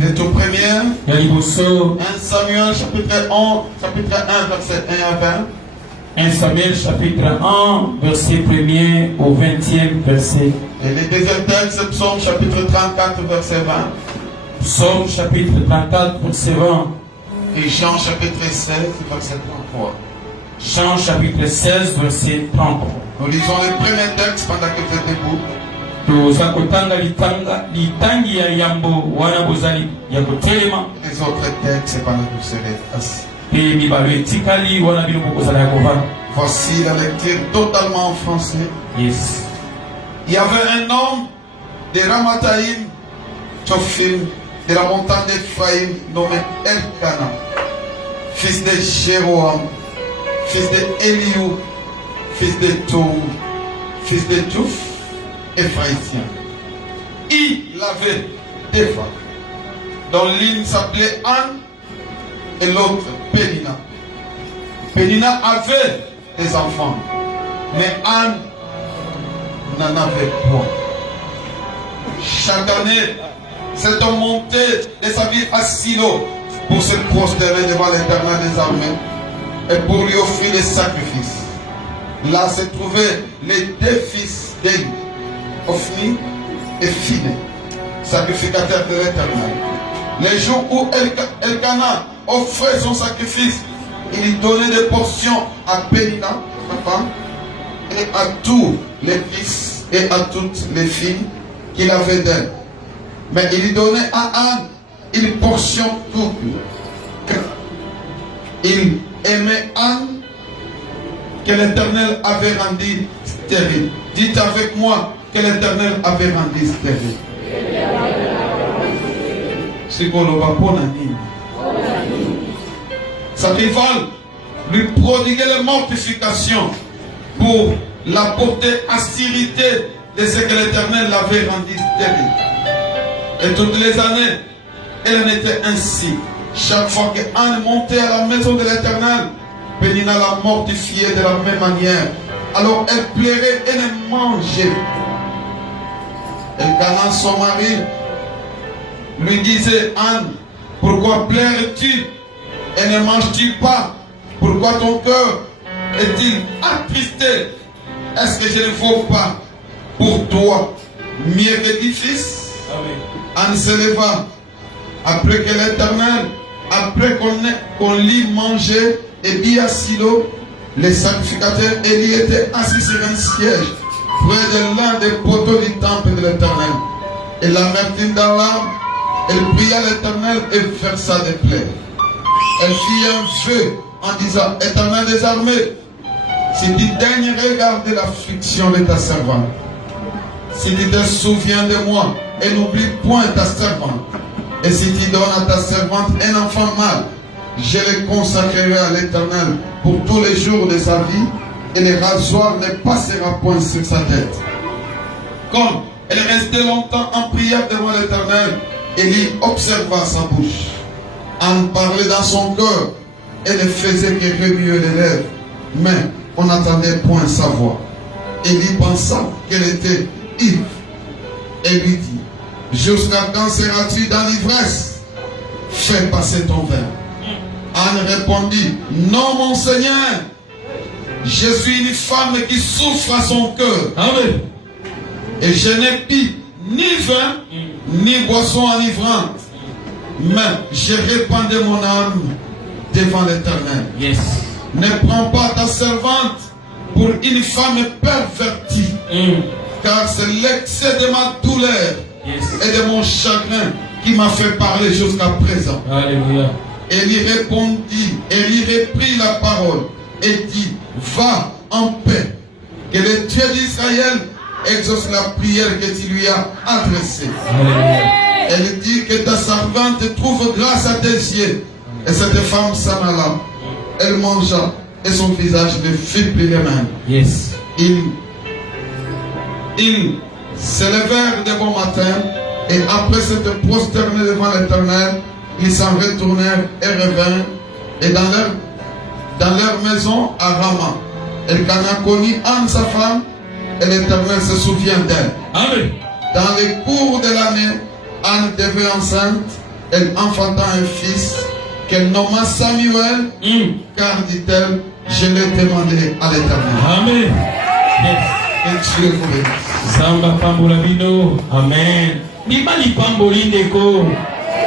Les tout premières, 1 Samuel chapitre 1 verset 1 à 20. 1 Samuel chapitre 1 verset 1er au 20e verset. Et les deuxièmes textes, Psaume chapitre 34 verset 20. Psaume chapitre 34 verset 20. Et Jean chapitre 16 verset 33. Jean chapitre 16 verset 33. Nous lisons les premiers textes pendant que vous êtes debout. Les autres textes, c'est pendant que vous serez assis. Voici la lecture totalement en français. Yes. Il y avait un homme de Ramathaïm, Tophim, de la montagne d'Ephraïm, nommé Elkana, fils de Jéroam, fils de Eliou, fils de Tohu, fils de Touf, Ephraïtien. Il avait deux femmes, dont l'une s'appelait Anne et l'autre Pénina. Pénina avait des enfants, mais Anne n'en avait point. Chaque année, cet homme montait de sa ville à Silo pour se prosterner devant l'Éternel des armées et pour lui offrir des sacrifices. Là se trouvaient les deux fils d'Élie, Ophni et Phiné, sacrificateurs de l'Éternel. Les jours où Elkana offrait son sacrifice, il lui donnait des portions à Pénina, sa femme, et à tous les fils et à toutes les filles qu'il avait d'elle. Mais il lui donnait à Anne une portion double. Il aimait Anne que l'Éternel avait rendue stérile. Dites avec moi que l'Éternel avait rendu stérile. C'est qu'on va pour sa rivale lui prodiguait la mortification pour la portée austérité de ce que l'Éternel l'avait rendu stérile. Et toutes les années, elle en était ainsi. Chaque fois que Anne montait à la maison de l'Éternel, Pénina la mortifiait de la même manière. Alors elle plairait et ne mangeait. Elkana, son mari, lui disait: Anne, pourquoi plairais-tu et ne manges-tu pas? Pourquoi ton cœur est-il attristé? Est-ce que je ne vaux pas pour toi mieux que 10 fils? Anne se leva après que l'Éternel, après qu'on l'y mangeait et dit à Silo, les sacrificateurs Élie étaient assis sur un siège près de l'un des poteaux du temple de l'Éternel. Et l'amertume dans l'âme, elle pria l'Éternel et versa des plaies. Elle fit un feu en disant: Éternel des armées, si tu daignes regarder l'affliction de ta servante, si tu te souviens de moi et n'oublie point ta servante, et si tu donnes à ta servante un enfant mâle, je le consacrerai à l'Éternel pour tous les jours de sa vie, et le rasoir ne passera point sur sa tête. Comme elle restait longtemps en prière devant l'Éternel, Élie observa sa bouche. Anne parlait dans son cœur et ne faisait que remuer les lèvres, mais on n'entendait point sa voix. Élie pensa qu'elle était ivre et lui dit: jusqu'à quand seras-tu dans l'ivresse? Fais passer ton verre. Anne répondit: non, mon Seigneur, je suis une femme qui souffre à son cœur. Amen. Et je n'ai bu ni vin ni boisson enivrante, mais je répandais mon âme devant l'Éternel. Yes. Ne prends pas ta servante pour une femme pervertie, car c'est l'excès de ma douleur et de mon chagrin qui m'a fait parler jusqu'à présent. Alléluia. Élie répondit, Élie reprit la parole et dit: va en paix, que le Dieu d'Israël exauce la prière que tu lui as adressée. Alléluia. Elle dit que ta servante trouve grâce à tes yeux. Et cette femme s'en alla. Elle mangea et son visage ne fit plus les mêmes. Yes. Ils se levèrent de bon matin et après s'être prosternés devant l'Éternel, ils s'en retournèrent et revinrent et dans leur maison à Rama. Elkana connut Anne sa femme et l'Éternel se souvient d'elle. Amen. Dans les cours de l'année, Anne devait enceinte, elle enfanta un fils qu'elle nomma Samuel, car dit-elle, je l'ai demandé à l'Éternel. Amen. Et Dieu vous bénisse. Samba pambola bino. Amen. Bimali pamboli ndeko.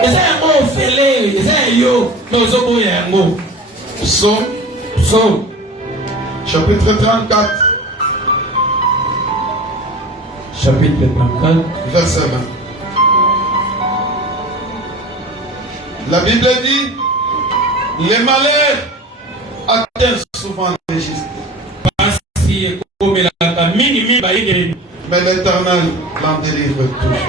Eza yango fele, eza yo, nozo boya yango. Psaume, chapitre 34, chapitre 34, verset 20. La Bible dit, les malheurs atteignent souvent les justes. Mais l'Éternel l'en délivre toujours.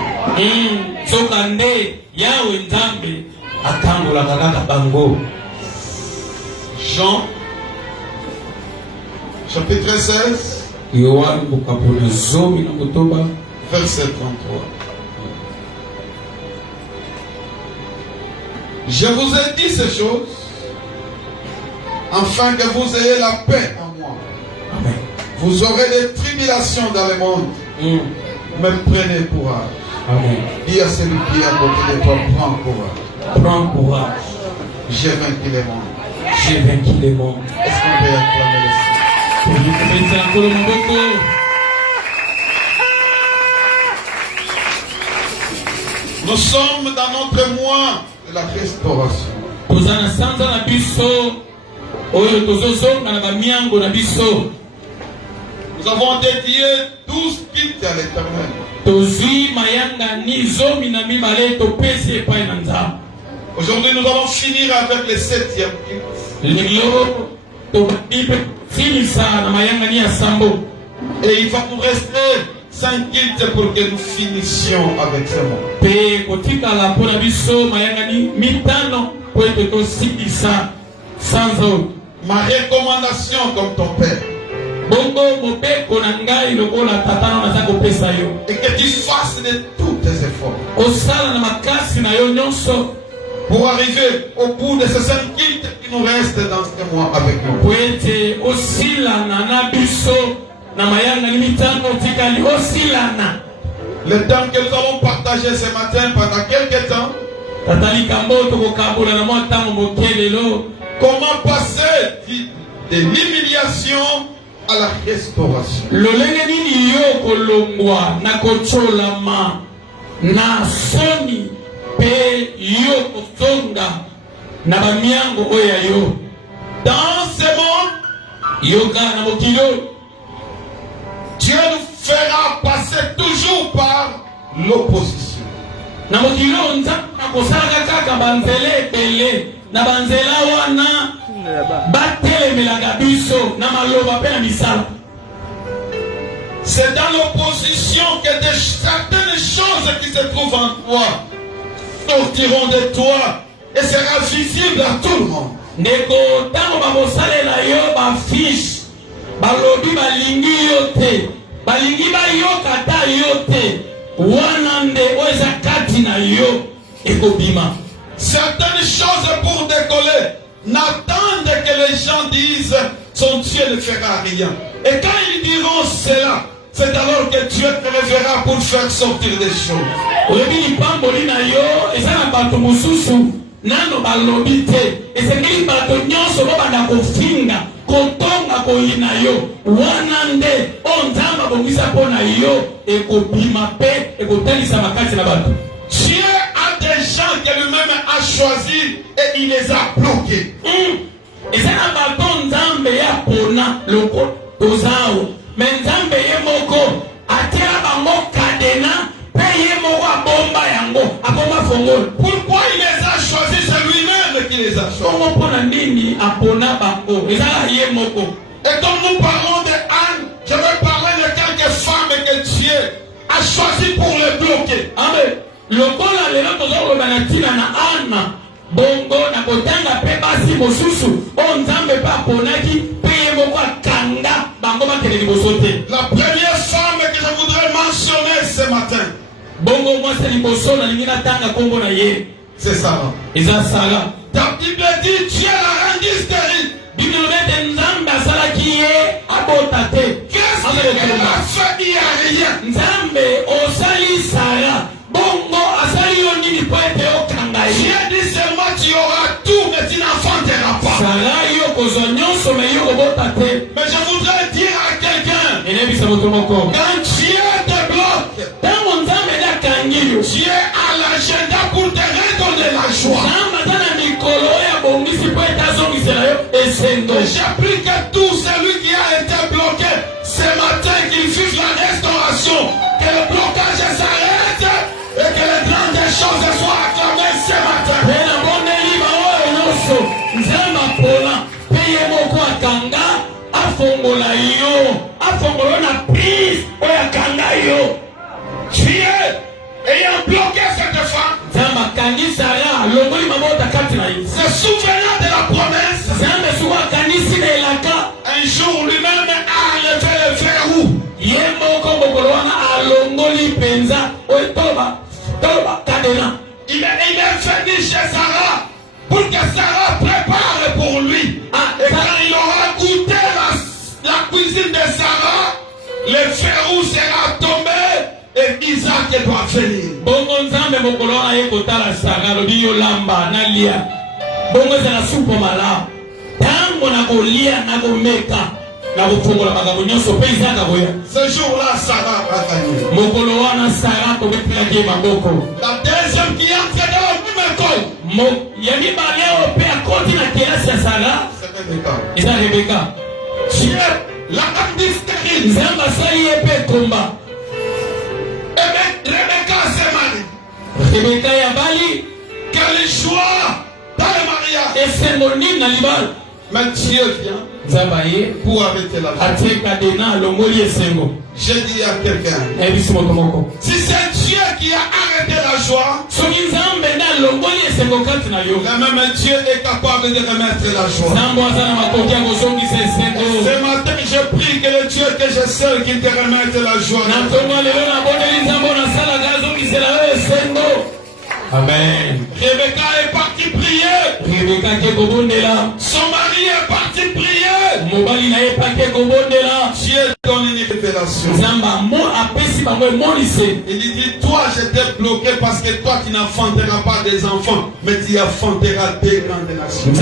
Jean, chapitre 16, verset 33. Je vous ai dit ces choses afin que vous ayez la paix en moi. Amen. Vous aurez des tribulations dans le monde. Mais prenez courage. Amen. Dis à celui qui est à côté de toi, prends courage. Prends courage. J'ai vaincu le monde. J'ai vaincu le monde. Est-ce qu'on peut acclamer le Seigneur? Nous sommes dans notre mois de la restauration. Nous avons dédié 12 cultes à l'Éternel. Aujourd'hui, nous allons finir avec le 7e culte. Et il va nous rester 5 cultes pour que nous finissions avec ce monde. Ma recommandation comme ton père, et que tu fasses de tous tes efforts pour arriver au bout de ces 5 cultes qui nous restent dans ce mois avec nous. Le temps que nous avons partagé ce matin pendant quelques temps, comment passer de l'humiliation à la restauration. Dans ce monde, Dieu nous fera passer toujours par l'opposition. C'est dans l'opposition que certaines choses qui se trouvent en toi sortiront de toi et sera visible à tout le monde. Certaines choses pour décoller n'attendent que les gens disent son Dieu ne fera rien. Et quand ils diront cela, c'est alors que Dieu te reverra pour faire sortir des choses. Dieu a des gens que lui-même a choisis et il les a bloqués. Pourquoi il les a choisis? C'est lui-même qui les a choisis. Et comme nous parlons de Anne, je vais parler de quelques femmes que Dieu a choisi pour les bloquer. Amen. Bongo na kotanga pe basi mosusu o nzambe pa ponaki pe moko akanga bango bakele liboso te. La première femme que je voudrais mentionner ce matin, bongo mwasi liboso na lingi natanga kombo na ye, c'est Sarah. Eza Sarah. Ta Bible dit Dieu l'a rendue stérile. Bible dit nzambe asalaki ye abota te. Qu'est-ce qu'elle a fait? Il n'y a rien. Nzambe osali Sarah bongo asali Quand Dieu te bloque, Dieu a l'agenda pour te redonner la joie. J'ai pris que tout celui qui a été bloqué ce matin, qu'il vive la restauration, que le blocage s'arrête et que les grandes choses soient acclamées ce matin. Dieu ayant bloqué cette femme, se souvenant de la promesse, un jour lui-même a enlevé le verrou. Il est venu chez Sarah pour que Sarah prépare pour lui. Et quand il aura goûté la cuisine de Sarah, le verrou sera tombé et Isaac doit venir. Ce jour-là, Sarah va gagner. La deuxième qui entre dans le même école, c'est Rebecca. Dieu l'a rendu stérile. Rebecca s'est mariée. Quelle joie dans le mariage. Mais Dieu vient pour arrêter la joie. J'ai dit à quelqu'un, si c'est Dieu qui a arrêté la joie, le même Dieu est capable de remettre la joie. Ce matin, je prie que le Dieu que je sais qu'il te remette la joie. Amen. Rebecca est partie prier. Son mari est parti prier. Dieu donne une révélation. Il dit, toi je t'ai bloqué parce que toi tu n'enfanteras pas des enfants, mais tu enfanteras des grandes nations.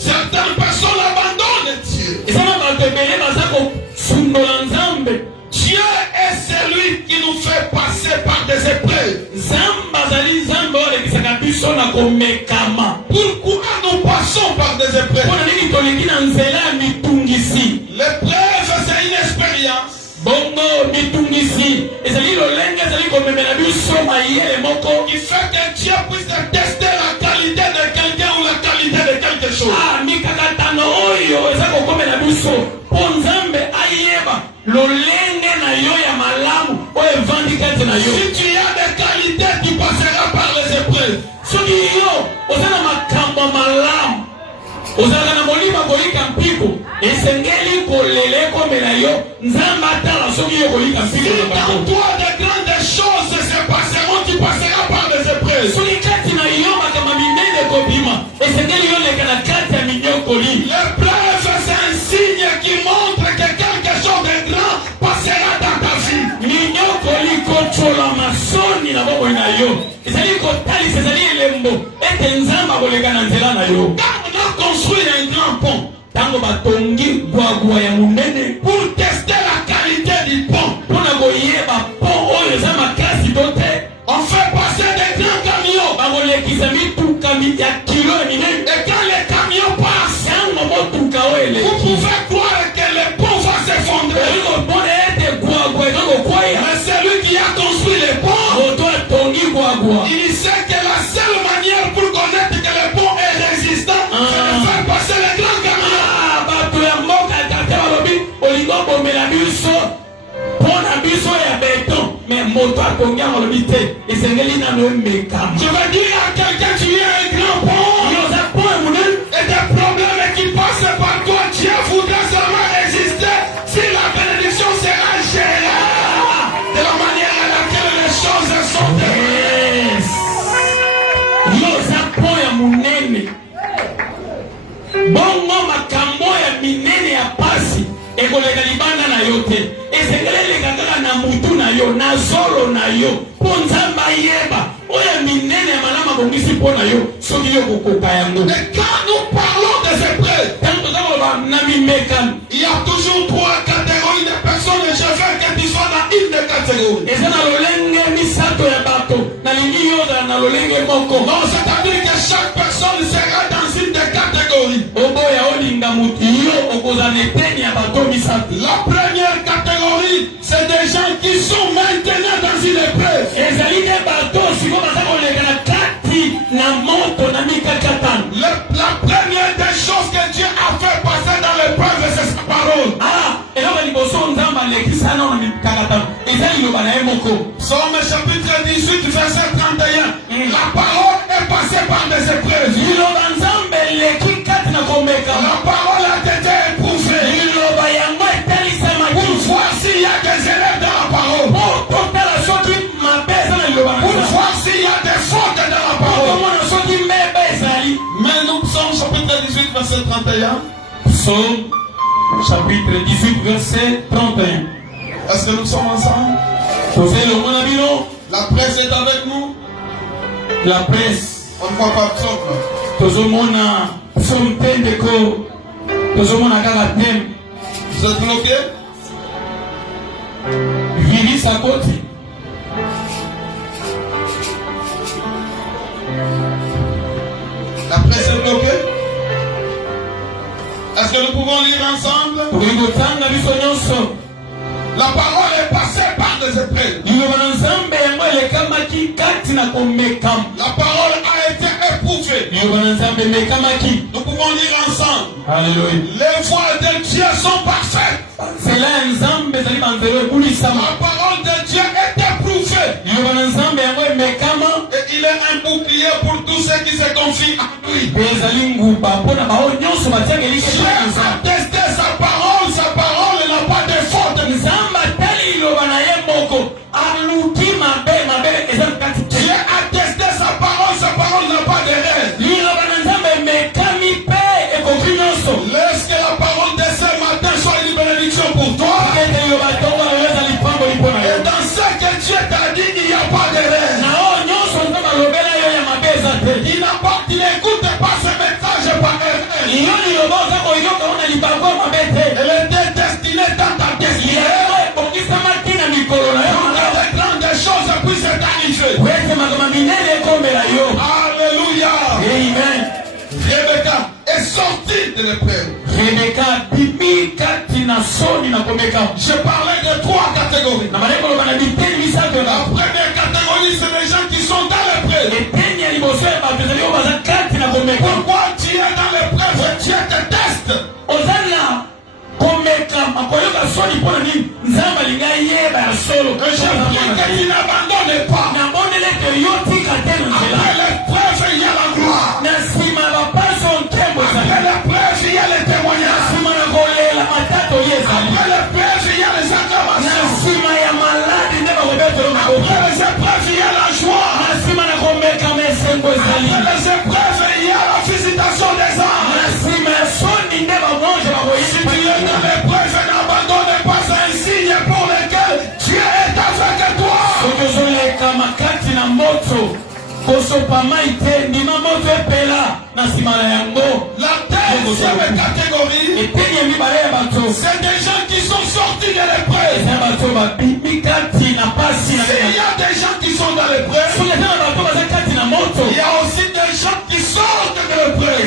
Certaines personnes abandonnent Dieu. Dieu est celui qui nous fait passer par des épreuves. Pourquoi nous passons par des épreuves? L'épreuve, c'est une expérience. Qui fait que Dieu puisse tester la qualité de quelqu'un ou la qualité de quelque chose. Si tu as des qualités, tu passeras par les épreuves. Si dans toi de grandes choses se passeront, tu passeras par les épreuves. L'épreuve, c'est un signe qui montre que quelque chose de grand passera dans ta vie. Quand on a construit un grand pont, pour tester la qualité du pont, on fait passer des grands camions. Et quand les camions passent, vous pouvez croire que le pont va s'effondrer. Mais celui qui a construit le pont, il sait que la seule manière pour connaître que le pont est résistant, c'est de faire passer les grands camions. Je veux dire à quelqu'un, tu es un grand pont. Et des problèmes qui passent par toi, Dieu voudra seulement résister si la bénédiction sera gérée de la manière à laquelle les choses sont ekoleka libanda na yo te esengeleleka kaka na mutu na yo na zolo na yo mpo nzambe ayeba oyo minene ya malamu abongisi mpo na yo soki yo kokoka yango. La première catégorie, c'est des gens qui sont maintenant dans une épreuve. La première des choses que Dieu a fait passer dans l'épreuve, c'est sa parole. Psaume chapitre 18, verset 31. La parole est passée par des épreuves. La parole a été éprouvée. Pour voir s'il y a des élèves dans la parole. Pour voir s'il y a des fautes dans la parole. Mais nous, Psaume chapitre 18, verset 31. Psaume chapitre 18, verset 31. Est-ce que nous sommes ensemble? La presse est avec nous. La presse. On ne voit pas psaume. Vous êtes bloqué? La presse est bloquée? Est-ce que nous pouvons lire ensemble? La parole est passée par des épreuves. La parole a été éprouvée. Nous pouvons lire ensemble. Alléluia. Les voies de Dieu sont parfaites. La parole de Dieu est éprouvée. Et il est un bouclier pour tous ceux qui se confient à lui. Dieu a testé sa parole n'a pas de faute. Dieu a testé sa parole n'a pas d'erreur. Laisse que la parole de ce matin soit une bénédiction pour toi. Et dans ce que Dieu t'a dit, il n'y a pas d'erreur. Il n'écoute pas ce message par erreur. Elle était destinée dans ta destinée. Pour que les grandes choses puissent arriver. Alléluia. Amen. Rebecca est sortie de l'épreuve. Je parlais de trois catégories. La première catégorie, c'est les gens qui sont dans l'épreuve. Pourquoi tu es dans l'épreuve? Dieu te teste. Je prie que tu n'abandonnes pas. Après l'épreuve, il y a la gloire. Après l'épreuve, il y a les témoignages. Après l'épreuve, il y a les acclamations. Après les épreuves, il y a la joie. Après les épreuves, il y a la visitation des âmes. Si tu es dans l'épreuve, n'abandonne pas un signe pour lequel Dieu est avec toi. La deuxième catégorie, c'est des gens qui sont sortis de l'épreuve. S'il y a des gens qui sont dans l'épreuve, il y a aussi des gens qui sortent de l'épreuve.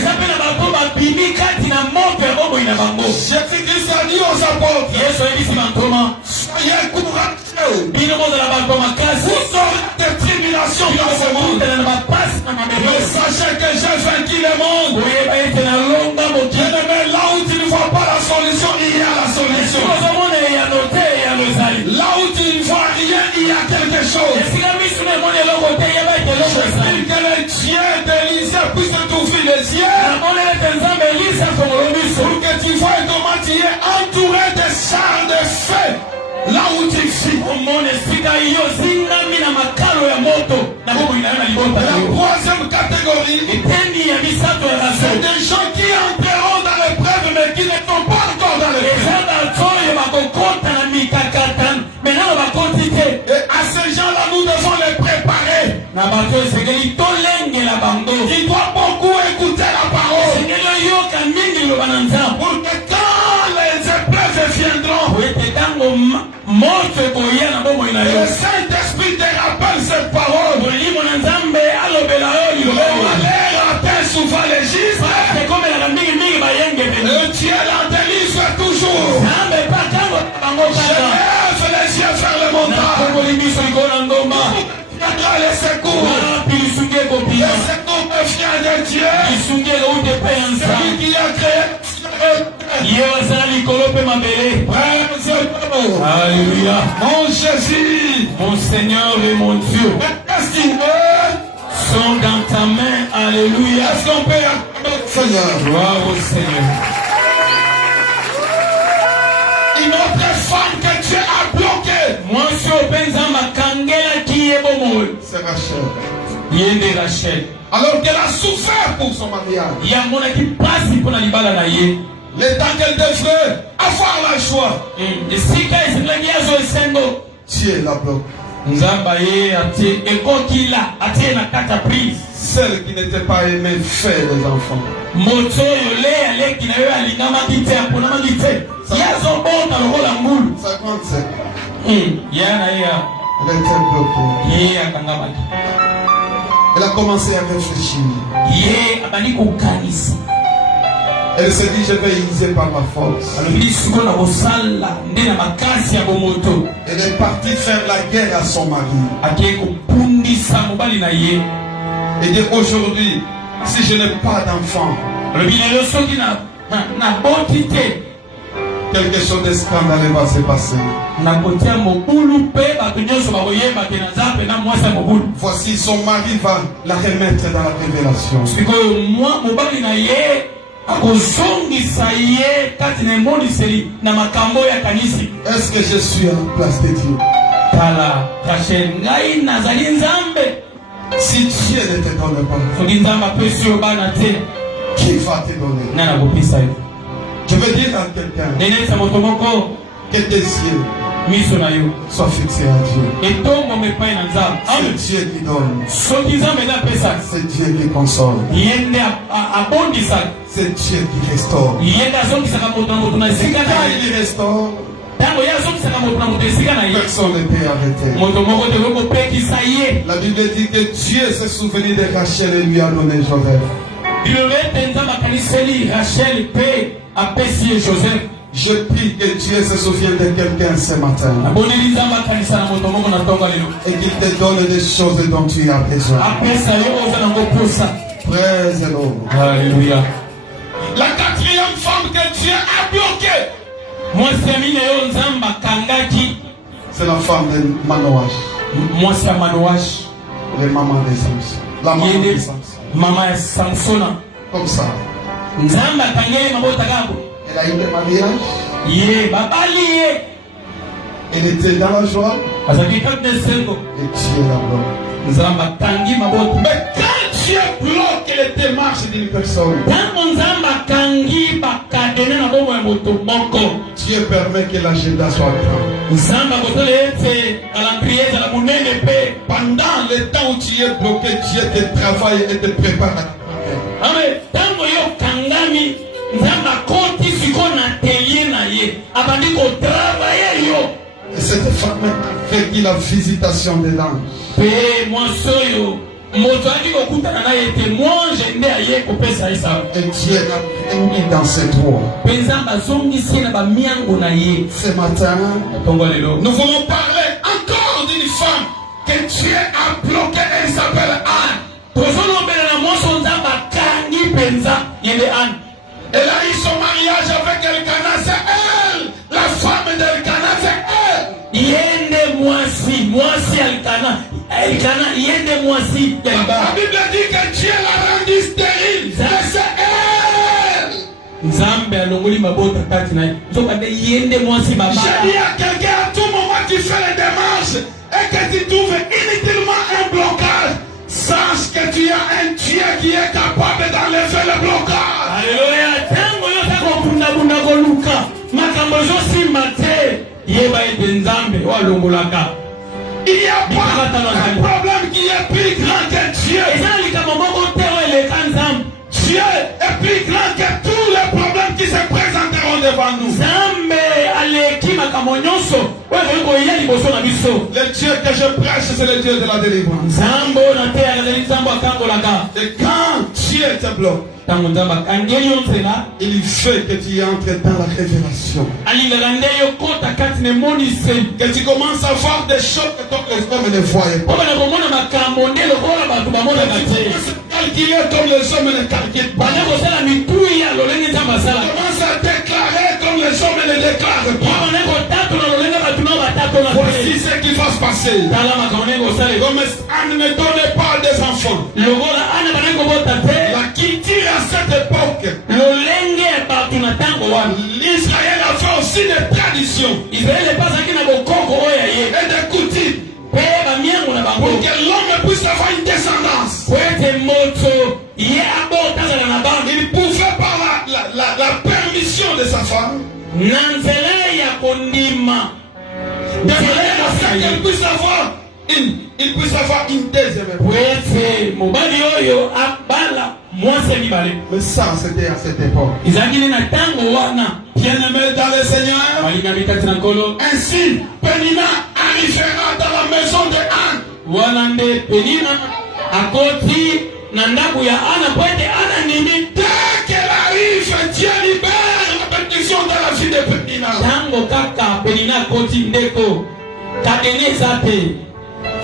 Jésus-Christ a dit aux apôtres, soyez courageux. Vous aurez des tribulations dans ce monde. Mais sachez que j'ai vaincu le monde. Bien-aimé, là où tu ne vois pas la solution, il y a la solution. Là où tu ne vois rien, il y a quelque chose. Je prie que le Dieu d'Élisée puisse t'ouvrir les yeux. Pour que tu vois comment tu es entouré de chars de feu. Là où tu vis. La troisième catégorie, c'est des gens qui entreront dans l'épreuve mais qui ne sont pas encore dans l'épreuve. Et à ces gens-là, nous devons les préparer. Ils doivent beaucoup écouter la parole. Pour que quand les épreuves viendront, le Saint-Esprit te rappelle cette parole. Le malheur atteint souvent les justes. Et Dieu la délivre Alléluia. Mon Jésus, Mon Seigneur et mon Dieu sont dans ta main. Alléluia. est-ce qu'on peut acclamer le Seigneur? Gloire au Seigneur. Une autre femme que Dieu a bloquée, Moi, je suis au Benzama Kangela qui est bon. c'est Rachel. Yende Rachel. Alors qu'elle a souffert pour son mariage. Il y a mon qui passe pour la libala na ye. Le temps qu'elle devait avoir la joie, Sika esilaki azo esengo. Dieu la bloque. Nzamba ye atie ekokila atie na kata prise. Celle qui n'était pas aimée fait les enfants. Moto yo le aleki na yo alingamaki te aponamaki te. Yazo bota lokola ngulu. 57. Yana ya Elle était bloquée. ye akangamaki. Elle a commencé à réfléchir. Ye abandi kokanisa. Elle se dit, je vais user par ma force. Alobili siko na kosala nde na makasi ya bomoto. Elle est partie faire la guerre à son mari. Ake kopundisa mobali na ye. Et dit aujourd'hui, si je n'ai pas d'enfant, Alobili lelo soki na boti te. quelque chose de scandaleux va se passer. Nakotia mobulu pe bato nyonso bakoyeba ke naza pena mwasi ya mobulu. Voici son mari va la remettre dans la révélation. Sikoyo mobali na ye akozongisa ye kati na emoniseli na makambo ya kanisi. Est-ce que je suis à la place de Dieu? Tala Rachel ngai nazali nzambe. Si Dieu ne te donne pas, Soki nzambe apesi yo bana te, qui va te donner? nani akopesa yo? Je veux dire à quelqu'un Nenelisa moto moko que tes yeux miso na yo soient fixés à Dieu. etongo mepai na nzambe. C'est Dieu qui donne. Soki nzambe nde apesa, C'est Dieu qui console. ye nde abondisaka, C'est Dieu qui restaure. ye nde azongisaka moto na moto na esika na Quand ye. il restaure, Ntango ye azongisaka moto na moto esika na ye, personne ne peut arrêter. moto moko te kokopekisa ye. La Bible dit que Dieu s'est souvenu de Rachel et lui a donné Joseph. Bilobe ete nzambe akaniseli Rachel mpe apesi ye Joseph. Je prie que Dieu se souvienne de quelqu'un ce matin Aboneli nzambe akanisa na moto moko na ntongo lelo, et qu'il te donne des choses dont tu as besoin. apesa yo oza nango posa. Praise-le. Alléluia. La quatrième femme que Dieu a bloquée, Mwasi ya mine yo nzambe akangaki, c'est la femme de Manoach, mwasi ya Manoashi, la maman de Samson. La maman de yende Samson. mama ya Samsona. Comme ça. Nzambe akangeli mabota kako Elle a eu des mariages. ye babali ye Elle était dans la joie azalaki kati na esengo. et Dieu la bloque. Nzambe akangi mabota. Mais quand Dieu bloque les démarches d'une personne, Ntango nzambe akangi bakadene na bomo ya moto moko, Dieu permet que l'agenda soit grand. nzambe akosala ete calendrier ezala monene mpe Pendant le temps où tu es bloqué, Dieu te travaille et te prépare. ame ntango yo kangami nzambe akoti siko na atelier na ye abandi kotravaye yo. Et cette femme a vécu la visitation de l'ange. Mpe mwasi oyo moto ayaki kokutana na ye te mwange nde aye kopesa ye sawa. Et Dieu l'a mis dans ses droits. Mpe nzambe azongisi ye na bamiango na ye. Ce matin, Tongo lelo nous voulons parler encore d'une femme que Dieu a bloquée. Elle s'appelle Anne. tozolombela na mwasi oyo nzambe akangi mpenza yende Anne. Elle a eu son mariage avec Elkana, c'est elle. La femme d'Elkana, c'est elle. Yende mwasi Elkana yende mwasi La Elba. Bible dit que Dieu l'a rendue stérile. Mais c'est elle. Nzambe alongoli mabota kati na ye nzoka nde yende mwasi baba. J'ai dit à quelqu'un à tout moment tu fais les démarches et que tu trouves inutilement un blocage, sache que tu as un Dieu qui est capable d'enlever le blocage. Alléluia. Tango yo tako bunda koluka makambo ezosimba te yeba ete nzambe oyo alongolaka. Il n'y a pas un problème qui est plus grand que Dieu. eza likambo moko te oyo eleka nzambe. Dieu est plus grand que tous les problèmes qui se présenteront devant nous. Nzambe aleki makambo nyonso oyo ezali koya liboso na biso. Le Dieu que je prêche, c'est le Dieu de la délivrance. Nzambe oyo na te azali nzambe akangolaka. Et quand Dieu te bloque, ntango nzambe akangeli yo nzela il fait que tu entres dans la révélation. alingaka nde yo kota kati na emoniseli. Que tu commences à voir des choses que d'autres hommes ne voyaient pas. po bana komona makambo nde lokola bato bamonaka Tu te. commences à calculer comme les hommes ne calculent pas. bana kosala mituya lolenge nzambe Tu asalaka. commences à déclarer passer. tala makambo osale Comme Anne ne donnait pas des enfants. lokola ana banango bota te La culture à cette époque, lolenge ya bato na ntango wana l'Israël avait aussi des traditions israele epasaki na bokoko oyo ya ye et des coutumes mpe bamiango na pour bango que l'homme puisse avoir une descendance. po ete moto ye abota azala na bana Il pouvait par la permission de sa femme, na nzela ya kondima de manière à ce qu'elle puisse avoir une deuxième po épouse. ete mobali oyo abala mwasi ya mibale Mais ça, c'était à cette époque. ezalaki nde na ntango wana Bien-aimé dans le Seigneur, balingami kati na nkolo ainsi Pénina arrivera dans la maison de Anne. wana nde penina akoti na ndako ya ana po ete ana nimi Dès qu'elle arrive, Dieu libère la bénédiction dans la vie de Pénina. ntango kaka penina akoti ndeko kadenge eza te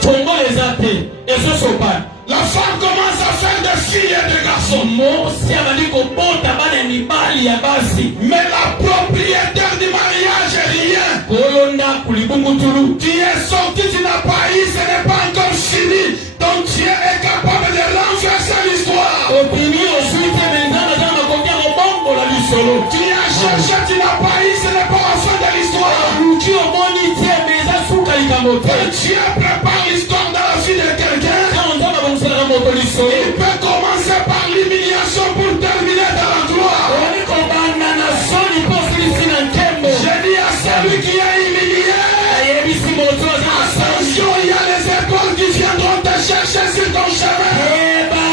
fongo eza te ezosopa La femme commence à faire des filles et des garçons. mosi abandi kobota bana ya mibali ya basi Mais la propriétaire du mariage est rien. kolo ndako libungutulu Tu es sorti, tu n'as pas eu, ce n'est pas encore fini. Donc Dieu est capable de renverser l'histoire. opimi osui te menzana za makoki ya kobongola lisolo Tu as cherché, tu n'as pas eu, ce n'est pas la fin de l'histoire. luki omoni te me eza suka likambo te Quand Dieu prépare l'histoire dans la vie de quelqu'un, kama nzambe akomosalaka moto lisolo il peut commencer par l'humiliation pour terminer dans la gloire. oni kobanda na soni mpo osilisi na nkembo Je dis à celui qui est humilié, ayebisi moto aza na soni attention, il y a les étoiles qui viendront te chercher sur ton chemin. eba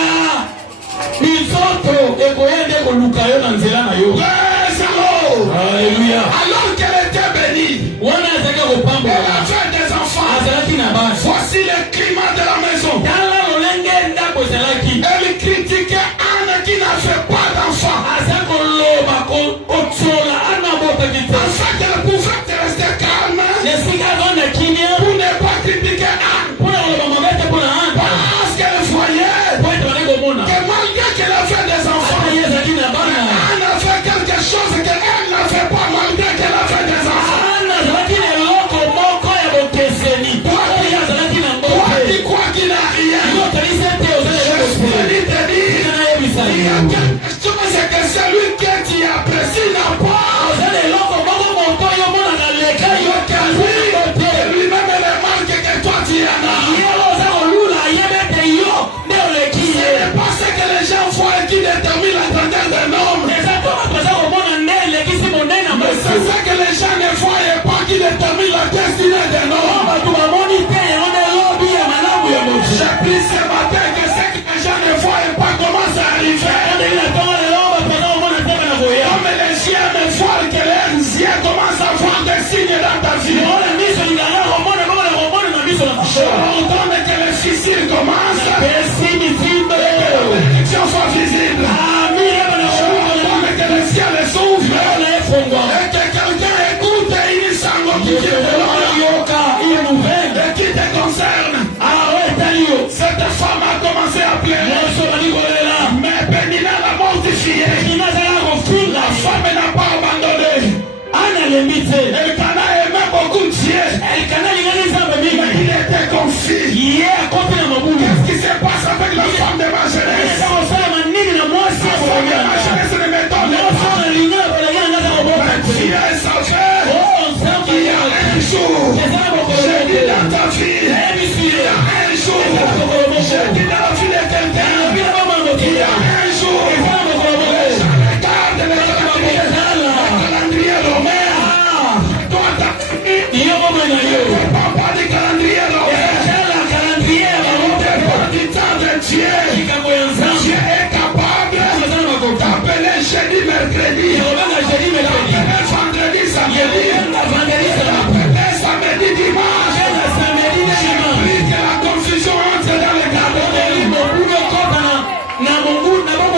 bizoto ekoya nde koluka yo na nzela na yo Praise the Lord. Alléluia. Alors qu'elle était bénie, wana azalaki elle kopambola avait des enfants. azalaki na basi Voici le climat de la maison. tala lolenge ndako ezalaki Elle critiquait Anne qui n'avait pas d'enfant. aza koloba kotiola ana botaki te En fait, elle pouvait rester calme esika azonda kimia pour ne pas critiquer Anne. mpona koloba mabe te mpona anta Parce qu'elle voyait po ete bali komona que malgré qu'elle avait des enfants, ata ye ezalaki na bana Anne avait quelque chose qu'elle n'avait pas malgré qu'elle avait des enfants. ana azalaki na eloko moko ya bokeseni oyo azalaki na Toi mbote qui crois qu'il n'a rien, yo otalisi ete ozala je eloko suis venu te dire, tika nayebisa il y a yo quelque chose que celui que tu apprécies n'a pas. ozala eloko moko moto oyo omonaka leka yo te Lui-même il remarque que toi tu en as. ye oza kolula ayebe ete yo nde oleki Ce ye n'est pas ce que les gens voient qui détermine la grandeur d'un homme. eza to bato baza komona nde elekisi monene na Mais c'est mosu ce que les gens ne voient pas qui détermine la destinée d'un homme. bato bamoni te yango nde lobi ya malamu ya mosu J'ai pris ce matin que ce que les gens ne voient pas comment ça arrive. ndenge na ntongo lelo bato baza komona te bana koya Comme les chiens ne voient que leurs yeux commencent à voir des signes dans ta vie. ona miso linganga komona komona komona na miso na Je fasho ordonne que les fissures commencent. pesi mitimbe Que la bénédiction soit visible. amina bana Je ordonne que le ciel s'ouvre. komona efongwa Et que quelqu'un écoute une sango qui vient de loin yoka iyo nouvelle et qui te concerne. awe etali yo Cette femme a commencé à pleurer. nyonso bandi kolela Mais Pénina l'a mortifiée. ina azalaka kofinga La femme n'a pas abandonné. ana alembi te Elkana aimait beaucoup Dieu. elikana lingani nzambe Mais mingi il était confus. ye akoti na mabulu Qu'est-ce qui se passe avec la femme de ma jeunesse? eza kosalama nini na mwasi La ya femme de ma kolingana jeunesse ne me donne nyonso pas. na lingana kolingana ngaza kobota Mais te Dieu savait o nzambe qu'il y a un jour. eza na bokolo Je dis te dans ta vie. eyebisi Il y ye a un jour. Je dis dans la vie de quelqu'un. bina bamango Il y a te un jour. eza na bokolo moko Je regarde le calendrier romain. Toi, ta famille. iyo bomoi na yo Papa du calendrier romain. ezala calendrier ya On bango dépend du temps de Dieu. likambo ya nzambe Dieu est capable eza na makoki d'appeler jeudi, mercredi. ekobanga jeudi mercredi D'appeler vendredi, samedi. ekobanga vendredi samedi D'appeler samedi, dimanche. eza samedi na dimanche Plus que la confusion entre dans le calendrier. mongulu ekota na bongo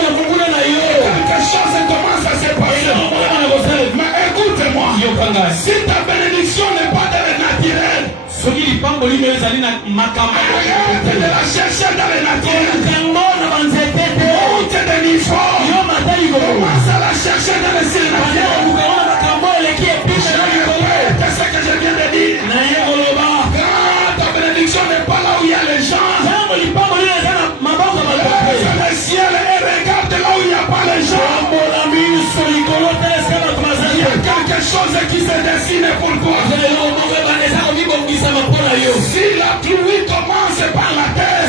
ya mongulu na yo Quelque chose commence à se passer. okomona na kosalela Mais écoute-moi. yokanga Si ta bénédiction n'est pas dans le naturel, soki lipango lino ezali na makambo arrête de la chercher dans le naturel. yango na banzete te Monte de niveau. yo matali Commence à la chercher dans le surnaturel. kokoona makambo eleki epine na likolo C'est ce que je viens de dire. na ye koloba Quand ta bénédiction choses qui se dessinent pour toi. Si la pluie commence par la terre,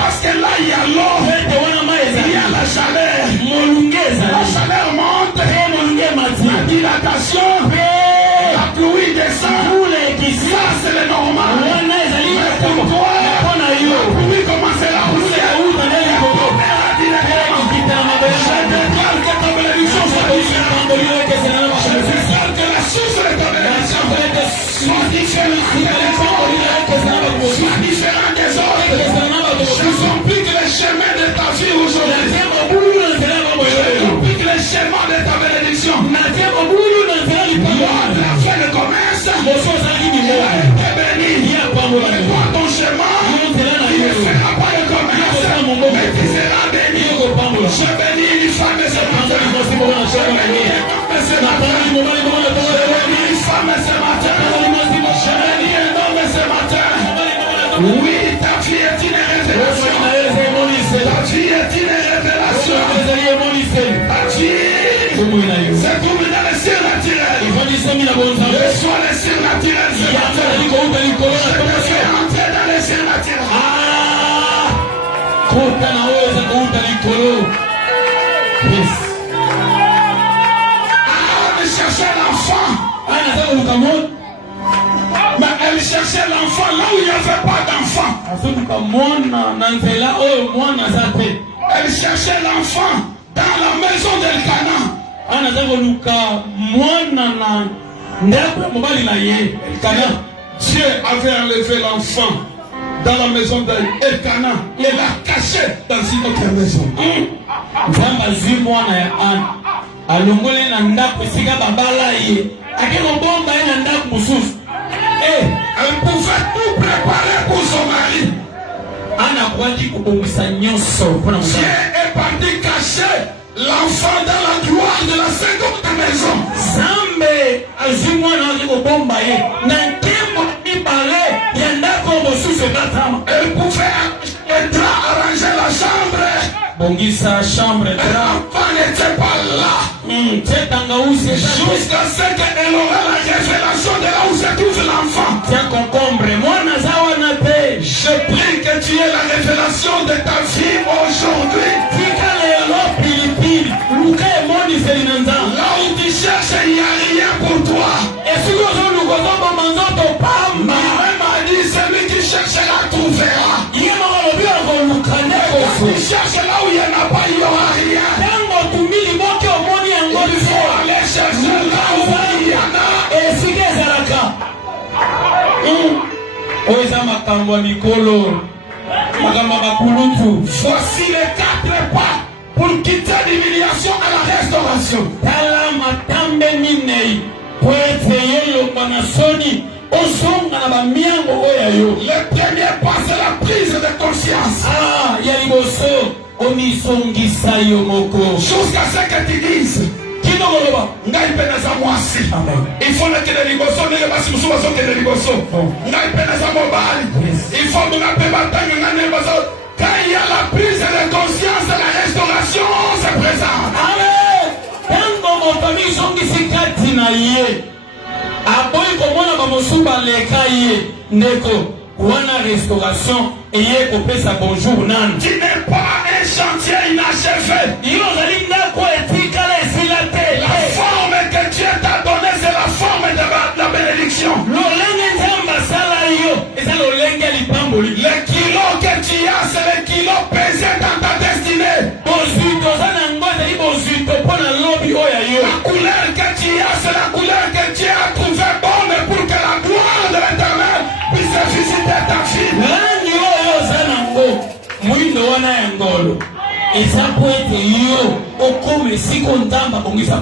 parce que là il y a l'eau, il y a la chaleur. La chaleur monte, la dilatation, la pluie descend. Ça c'est le normal. Mais pour toi, la pluie commence à rouler. Je déclare que ta bénédiction soit différente. Je déclare que la source de ta bénédiction soit différente des autres. Je complique les chemins de ta vie aujourd'hui. Je complique les chemins de ta bénédiction. Lors de la fin de commerce, il a été béni. Et toi, ton chemin, il ne fera pas de commerce, mais tu seras béni. Je bénis une femme ce matin. Je bénis un homme ce matin. Je bénis une femme ce matin. Je bénis un homme ce matin. Oui, ta vie est une révélation. Ta vie est une révélation. Ta vie se trouve dans le surnaturel. Reçois le surnaturel ce matin. Je te fais entrer dans le surnaturel. Elle cherchait l'enfant. Mais elle cherchait l'enfant là où il n'y avait pas d'enfant. Elle cherchait l'enfant dans la maison d'Elkana. Dieu avait enlevé l'enfant dans la maison d'Elkana et l'a caché dans une autre maison. Elle pouvait tout préparer pour son mari. Dieu est parti cacher l'enfant dans la gloire de la seconde maison. Elle pouvait arranger la chambre. L'enfant n'était pas là. Jusqu'à ce qu'elle aura la révélation de là où se trouve l'enfant. Je prie que tu aies la révélation de ta vie aujourd'hui. Là où tu cherches, il n'y a rien pour toi. Lui-même a dit, celui qui cherchera trouvera. Tu cherches là où il n'y en a pas, il n'y aura rien. Il faut aller chercher là où il y en a. Voici les 4 pas pour quitter l'humiliation à la restauration. Le premier pas, c'est la prise de conscience. Jusqu'à ce que tu dises, il faut que les liboso ne pas si nous sommes que les liboso. Il faut que nous quand il y a la prise de conscience, la restauration se présente. Restauration et bonjour nan. Tu n'es pas un chantier inachevé. La forme que Dieu t'a donnée, c'est la forme de la bénédiction. Le kilo que tu as, c'est le kilo pesé dans ta destinée. La couleur que tu as, c'est la couleur que Dieu a trouvée bonne pour que la gloire de l'Éternel puisse visiter ta vie.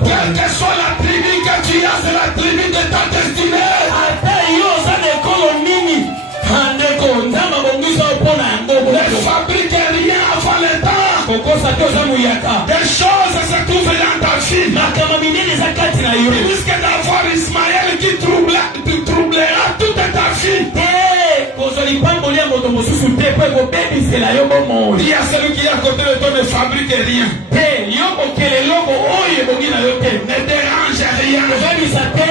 Quelle que soit la tribu que tu as, c'est la tribu de ta destinée. Ne fabrique rien avant le temps. Des choses se trouvent dans ta vie. Tu risques d'avoir Ismaël qui troublera toute ta vie. mosusu te po ekobebisela yo bomoi. Dis à celui qui est à côté de toi, ne fabrique rien. Te yo kokele eloko oyo ebongi na yo te. Ne dérange rien. Kobebisa te.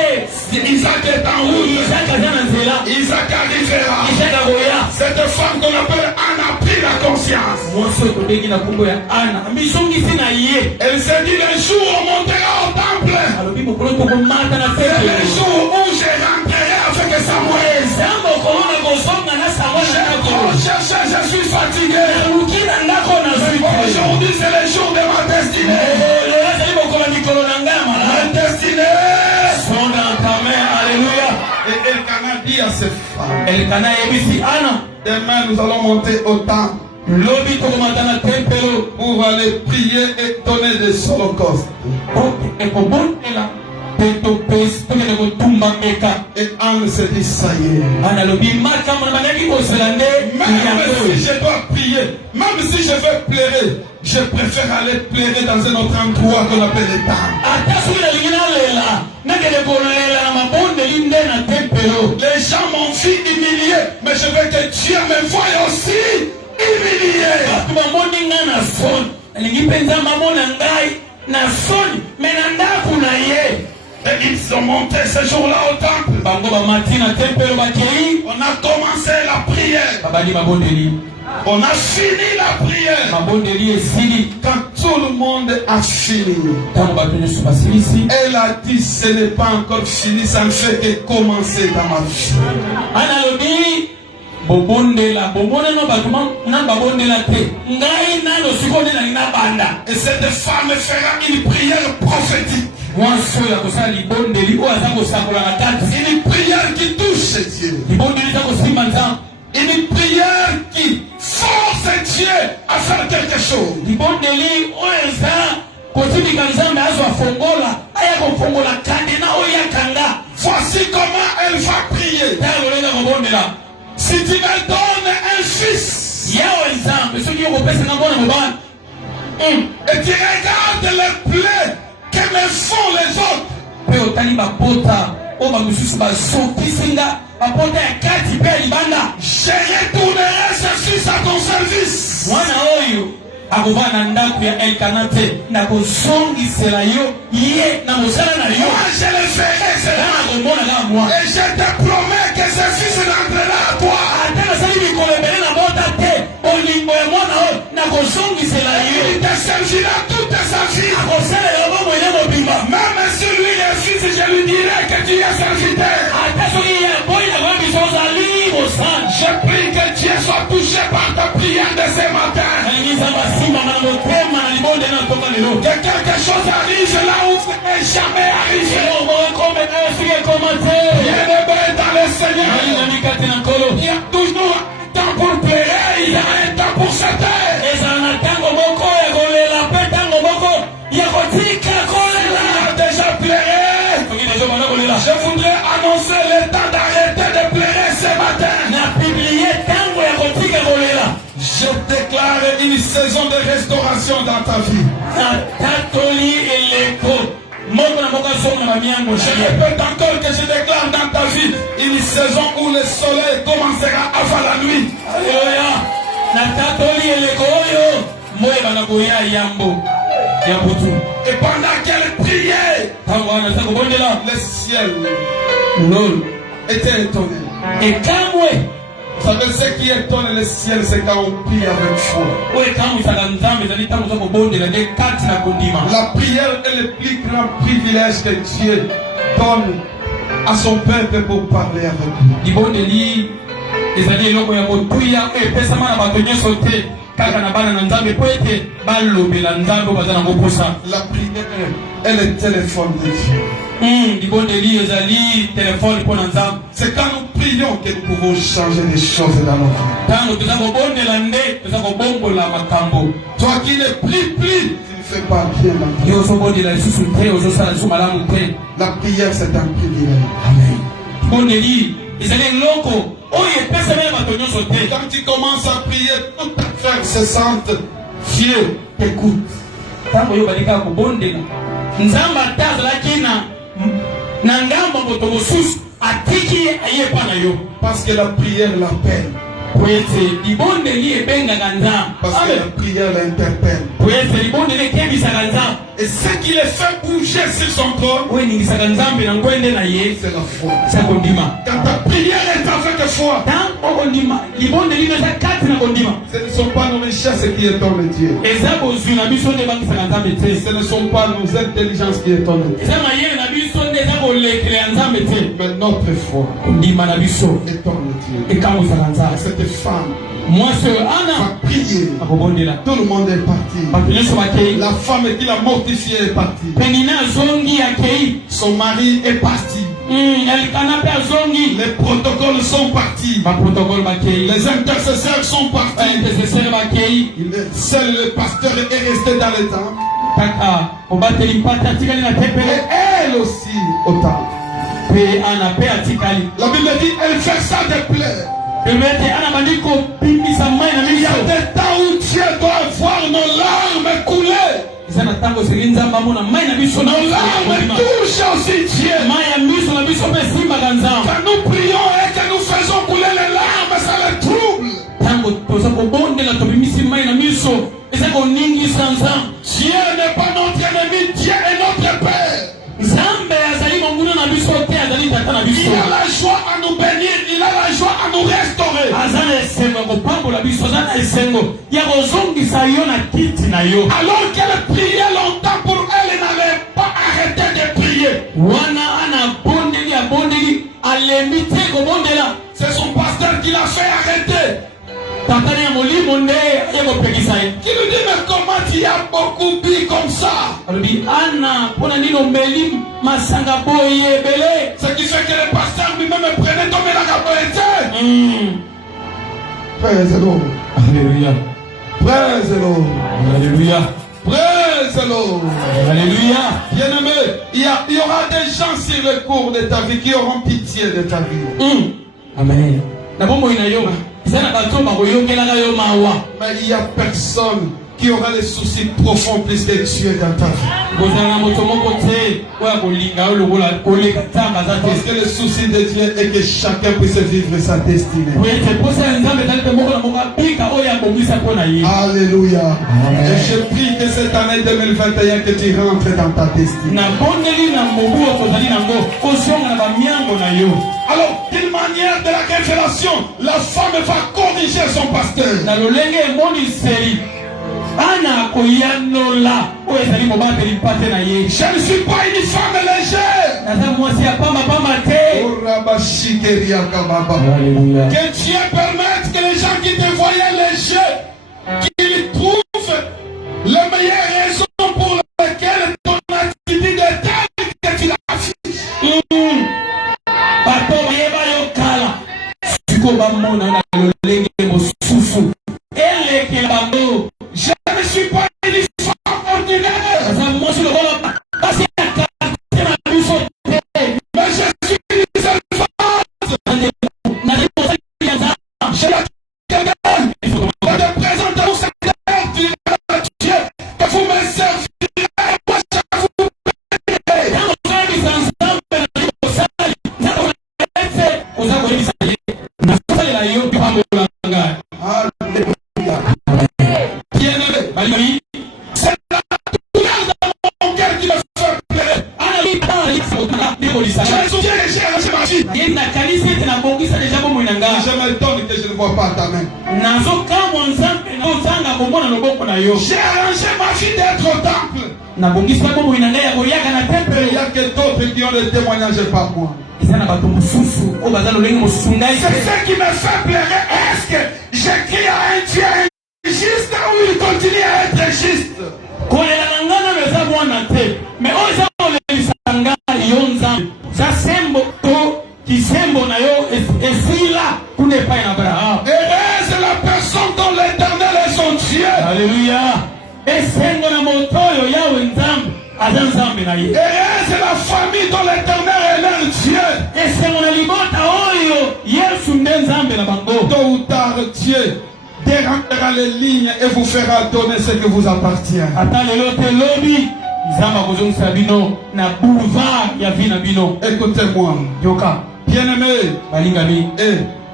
Isaac est en route. Isaac aza na nzela. Isaac arrivera. Isaac akoya. Cette femme qu'on appelle Anne a pris la conscience. Mwasi oyo tobengi na kombo ya Ana ambizongisi na ye. Elle s'est dit le jour où on montera au temple. Alobi mokolo tokomata na C'est tempelo. le jour où je rentrerai avec Samuel. Nzambe okomona kozonga na Samuel na ndako. Je suis fatigué. Naluki na ndako na zwi. Aujourd'hui c'est le jour de ma destinée. Lelo ezali mokolo mikolo na ngai ya Ma malamu. destinée. Sont dans ta main. Alléluia. Et Elkana dit à ses femmes, Elikana yebisi Ana. demain nous allons monter au temple Lobi tokomata na tempelo. pour aller prier et donner des holocaustes. Ekobondela. Petopesi tokende kotumba meka. Et Anne se dit, ça y est. Ana lobi makambo na bandaki kosela nde. Même si je dois prier, même si je veux pleurer, je préfère aller pleurer dans un autre endroit qu'on appelle les temples. Ata soki nalingi nalela nakende kolela na mabondeli nde na tempelo. Les gens m'ont vu humilié, mais je veux que Dieu me voie aussi humilié. Bato bamoni ngai na soni. Nalingi mpe nzambe amona ngai na soni me na ndako na ye. Et ils ont monté ce jour-là au temple. Bango bamati na tempelo bakei. On a commencé la prière. Babandi mabondeli. On a fini la prière. Mabondeli esili. Quand tout le monde a fini, Ntango bato nyonso basilisi. elle a dit, ce n'est pas encore fini, ça ne fait que commencer dans ma vie. Ana lobi bobondela bomoneno bato na babondela te. Ngai nano sikoyo nde nalingi nabanda. Et cette femme fera une prière prophétique. Mwasi oyo akosala libondeli oyo aza kosakola na kati. Une prière qui touche Dieu. Libondeli eza kosimba nzambe. Une prière qui force Dieu à faire quelque chose. Libondeli oyo eza kotimika nzambe azwa fongola aya kofongola kande na oyo yakanga. Voici comment elle va prier. Tala lolenga kobondela. Si tu me donnes un fils yawe nzambe soki okopesanga mwana mobali et tu regardes les plaies que me font les autres, mpe otali bapota oyo bamosusu basokisinga bapota ya kati mpe ya libanda je retournerai ce fils à ton service. mwana oyo akovaa na ndako ya Elkana te nakozongisela yo ye na mosala na yo Moi je le ferai cela. nakomona kaka mwa Et je te promets que ce fils rentrera à toi. ata nasali mikolo ebele na bota te olingo ya mwana oyo nakozongisela yo Il te servira toute sa vie. akosalela bomoi ne mobimba Même si lui est fils, je lui dirai que tu es serviteur. ata soki ye boyi nakoyebisa ozali mosala Je prie que Dieu soit touché par ta prière de ce matin. nalingi nzambe asimbama na motema na libonde na toka lelo Que quelque chose arrive là où ce n'est jamais arrivé. eloko ekome nayo soki ekoma te Bien-aimé dans le Seigneur, nalingami kati na nkolo il y a toujours un temps pour pleurer, il y a un temps pour chanter. ezala na ntango moko ya kolela mpe ntango moko ya kotika Il kolela a déjà pleuré. soki nazomana kolela Je voudrais annoncer le temps d'arrêter de pleurer ce matin. na biblie ntango ya kotika kolela Je déclare une saison de restauration dans ta vie. natatoli eleko moko na moko azonga na miango Je na ye répète encore que je déclare dans ta vie une saison où le soleil commencera avant la nuit. aleluya natatoli eleko oyo moyebana koya yambo ya butu Et pendant qu'elle priait, ntango wana aza kobondela le ciel lolo était étonné. ekamwe Vous savez ce qui étonne le ciel, c'est quand on prie avec foi. oyo ekamwisaka nzambe ezali ntango oza kobondela nde kati na kondima La prière est le plus grand privilège que Dieu donne à son peuple pour parler avec lui. libondeli ezali eloko ya motuya oyo epesama na bato nyonso te kaka na bana na nzambe mpo ete balobela nzambe oyo baza nango mposa La prière est le téléphone de Dieu. libondeli ezali telefone mpo na nzambe C'est quand nous prions que nous pouvons changer les choses dans notre vie. ntango toza kobondela nde toza kobombola makambo Toi qui ne pries plus, tu ne fais pas bien la prière. yo ozobondela lisusu te ozosala lisusu malamu te La prière, c'est un privilège. amen libondeli ezali eloko oyo epesama ya bato nyonso te Quand tu commences à prier, toute ta frère se sente fier, t'écoute. ntango oyo bali kaka kobondela nzambe ata azalaki na ngambo moto mosusu atiki ye aye epa na yo Parce que la prière l'appelle. Parce que la prière l'interpelle. Et ce qui les fait bouger sur son trône, c'est la foi. Quand ta prière est avec foi, ce ne sont pas nos richesses qui étonnent Dieu. Ce ne sont pas nos intelligences qui étonnent Dieu. Mais notre foi étonne Dieu. Et cette femme va prier. Tout le monde est parti. La femme qui l'a mortifiée est partie. Son mari est parti. Les protocoles sont partis. Les intercesseurs sont partis. Seul le pasteur est resté dans le temple. Et elle aussi au temple. La Bible dit elle versa des pleurs. Il y a des temps où Dieu doit voir nos larmes couler. Nos larmes touchent aussi Dieu. Quand nous prions et que nous faisons couler les larmes, ça les trouble. Dieu n'est pas notre ennemi, Dieu est notre Père. Il a la joie à nous bénir, il a la joie à nous restaurer. Alors qu'elle priait longtemps pour elle, elle n'allait pas arrêter de prier. C'est son pasteur qui l'a fait arrêter. Qui lui dit mais comment tu as beaucoup bu comme ça? Ce qui fait que le pasteur lui-même prenait tomber la capoeté. Praise the Lord. Alléluia. Praise the Lord. Alléluia. Praise the Lord. Alléluia. Bien-aimé, il y aura des gens sur le cours de ta vie qui auront pitié de ta vie. Amen. Mais il y a personne qui aura des soucis profonds plus de Dieu dans ta vie. Parce que le souci de Dieu est que chacun puisse vivre sa destinée. Alléluia. Et je prie que cette année 2021 que tu rentres dans ta destinée. Alors, d'une manière de la révélation, la femme va corriger son pasteur. Je ne suis pas une femme légère. Que Dieu permette que les gens qui te voyaient léger, qu'ils trouvent les meilleures raisons pour lesquelles ton attitude est telle que tu l'affiches. Je ne suis pas une femme ordinaire. Mais je suis une servante. Je te présente au Seigneur Dieu que vous me servirez. Moi je vous c'est la douleur dans mon cœur qui me fait pleurer. Je soutiens que j'ai arrangé ma vie. Je m'étonne que je ne vois pas ta main. J'ai arrangé ma vie d'être au temple. Il n'y a que d'autres qui ont le témoignage par moi. C'est ce qui me fait pleurer. Est-ce que j'écris à un Dieu juste ou il continue à être juste? Heureuse la personne dont l'Éternel est son Dieu. Alléluia. Heureuse la famille dont l'Éternel est leur Dieu. Tôt ou tard, Dieu dérangera les lignes et vous fera donner ce que vous appartient. Écoutez-moi, bien-aimé,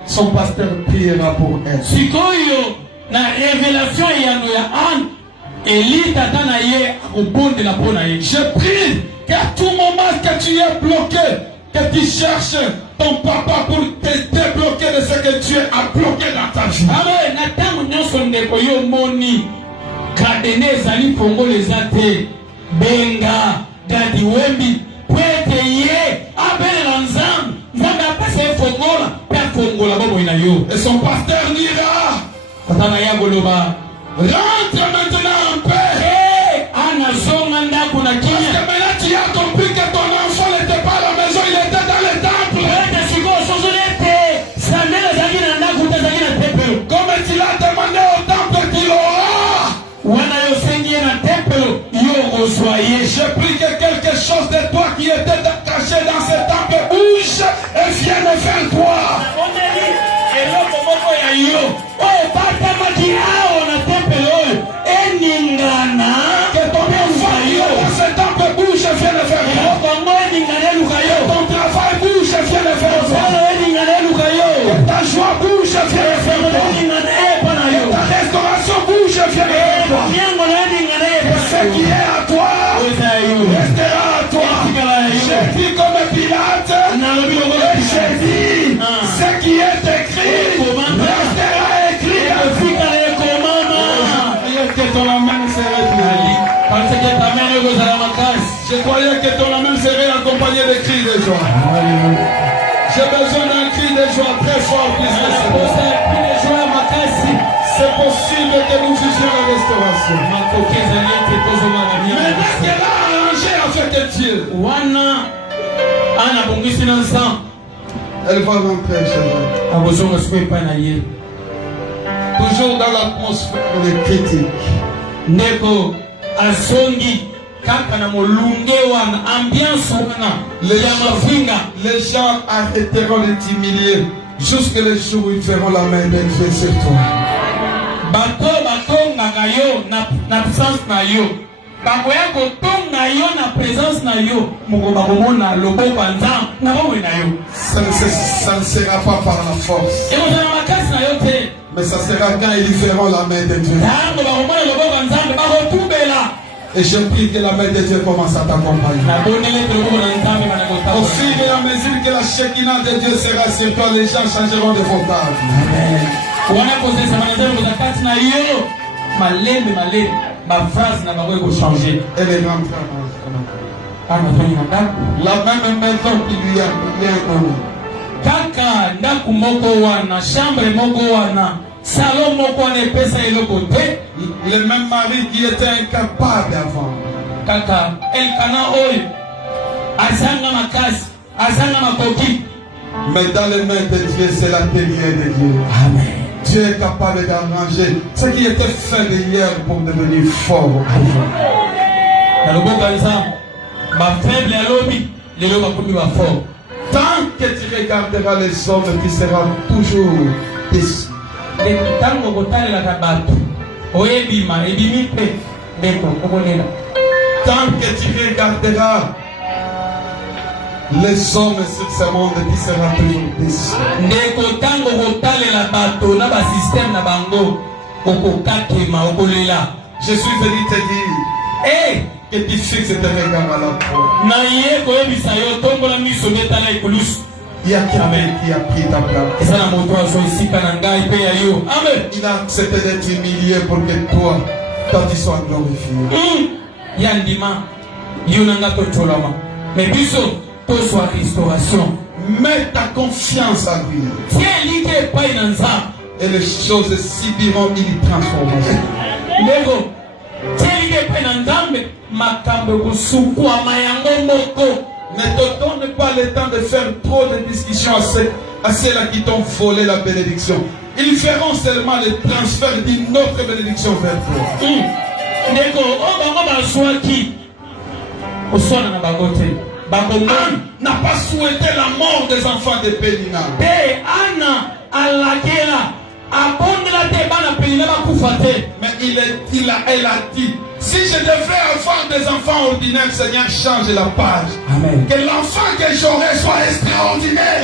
son pasteur priera pour elle. Sikoyo na révélation yano ya Anne Eli tata na ye akobondela pona ye. Je prie qu'à tout moment que tu es bloqué, que tu cherches ton papa pour te débloquer de ce que tu as bloqué dans ta vie. Amen. Na tango nyonso ndeko yo moni kadene ezali pongo leza te benga gadi wembi kwete ye abelela nzambe nzambe apesa ye fongola mpe afongola bomoi na yo. Et son pasteur dira, tata na ye agoloba rentre maintenant en paix. Ana zonga ndako na Parce kimia. que maintenant tu as compris que ton enfant n'était pas à la maison, il était dans le temple. Comme tu l'as demandé au temple, tu l'auras. Je prie que quelque chose de toi qui était caché dans ce temple bouge et vienne vers toi. Que ton enfant qui est dans ce temple bouge et vienne vers toi. Que ton travail bouge et vienne vers toi. Que ta joie bouge et vienne vers toi. Que ta restauration bouge et vienne vers toi. Que ce qui est à toi restera à toi. Je dis comme Pilate et je dis ce qui est écrit restera écrit. Que ton amène serait plié. Je croyais que ton amène serait accompagné de cris de joie. J'ai besoin d'un cri de joie très fort. C'est possible que nous vivions la restauration. Maintenant qu'elle a arrangé avec Dieu, elle va rentrer chez elle. Toujours dans l'atmosphère de critique. Neko azongi kaka na molunge wana ambiance wana ya mafinga. Les gens arrêteront de t'humilier jusqu'à le jour où ils feront la main de Dieu sur toi. Batonga yo na présence na yo. Bakoya kotonga yo na présence na yo. Moko bakomona loboko nzambe na bawe na yo. Ça ne sera pas par la force. Et on a makasi na yo te. Mais ça sera quand ils verront la main de Dieu. Et je prie que la main de Dieu commence à t'accompagner. Au fil et à mesure que la Shekinah de Dieu sera sur toi, les gens changeront de vocable. Et les grands frères, la même maison qui lui a donné. Kaka ndaku moko wana chambre moko wana salon moko wana epesa eloko te. Le même mari qui était incapable avant. Kaka elkana oyo azanga makasi azanga makoki. Mais dans les mains de Dieu, c'est l'atelier de Dieu. Amen. Dieu est capable d'arranger ce qui était fait hier pour devenir fort. Ma faible alobi les loba pour lui fort. Tant que tu regarderas les hommes, tu seras toujours déçu. Tant que tu regarderas les hommes sur ce monde, tu seras toujours déçu. Je suis venu te dire que tu fixes tes regards à la croix. Il y a quelqu'un qui a pris ta place. Il a accepté d'être humilié pour que toi tu sois glorifié. Mais biso to soit restauration. Mets ta confiance à lui. Et les choses subiront une transformation. Ne te donne pas le temps de faire trop de discussions à ceux-là qui t'ont volé la bénédiction. Ils feront seulement le transfert d'une autre bénédiction vers toi. Anne n'a pas souhaité la mort des enfants de Pénina. Mais elle a dit, si je devais avoir des enfants ordinaires, Seigneur, change la page. Amen. Que l'enfant que j'aurai soit extraordinaire.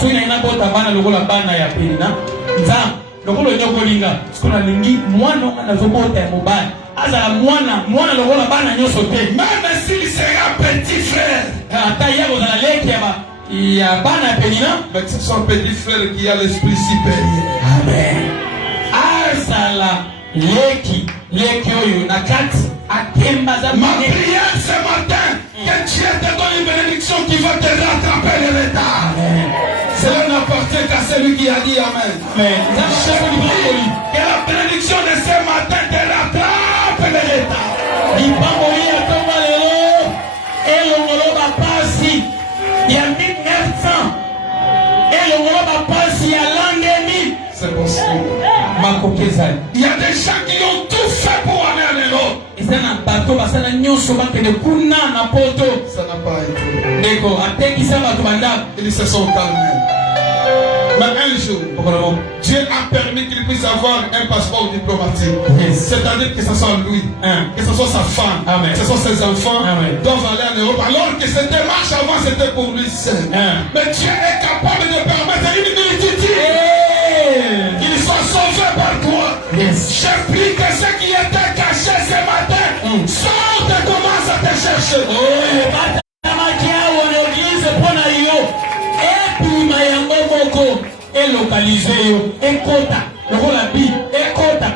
soki na bota bana lokola bana ya penina nzambe lokolo nyokolinga sikona lingi mwana nazobota ya mobali azala mwana lokola bana nyonso te même s'il sera petit frère ata ye kozala leki ya bana ya penina mais c'est son petit frère qui a l'esprit supérieur. Amen. Azala leki oyo na kati akemba za ma prière ce matin que Dieu te donne une bénédiction qui va te rattraper le retard. Cela n'appartient qu'à celui qui a dit Amen. Que la bénédiction de ce matin te rattrape le retard. C'est possible. Il y a des gens qui ont tout fait pour aller à l'Europe. Ça n'a pas été. Ils se sont calmés. Mais un jour, Dieu a permis qu'il puisse avoir un passeport diplomatique. C'est-à-dire que ce soit lui, que ce soit sa femme, que ce soit ses enfants, doivent aller en Europe. Alors que cette démarche avant c'était pour lui seul. Mais Dieu est capable de permettre une multitude qu'il soit sauvé par toi. Je prie que ce qui était caché ce matin sorte et commence à te chercher. Localisé écota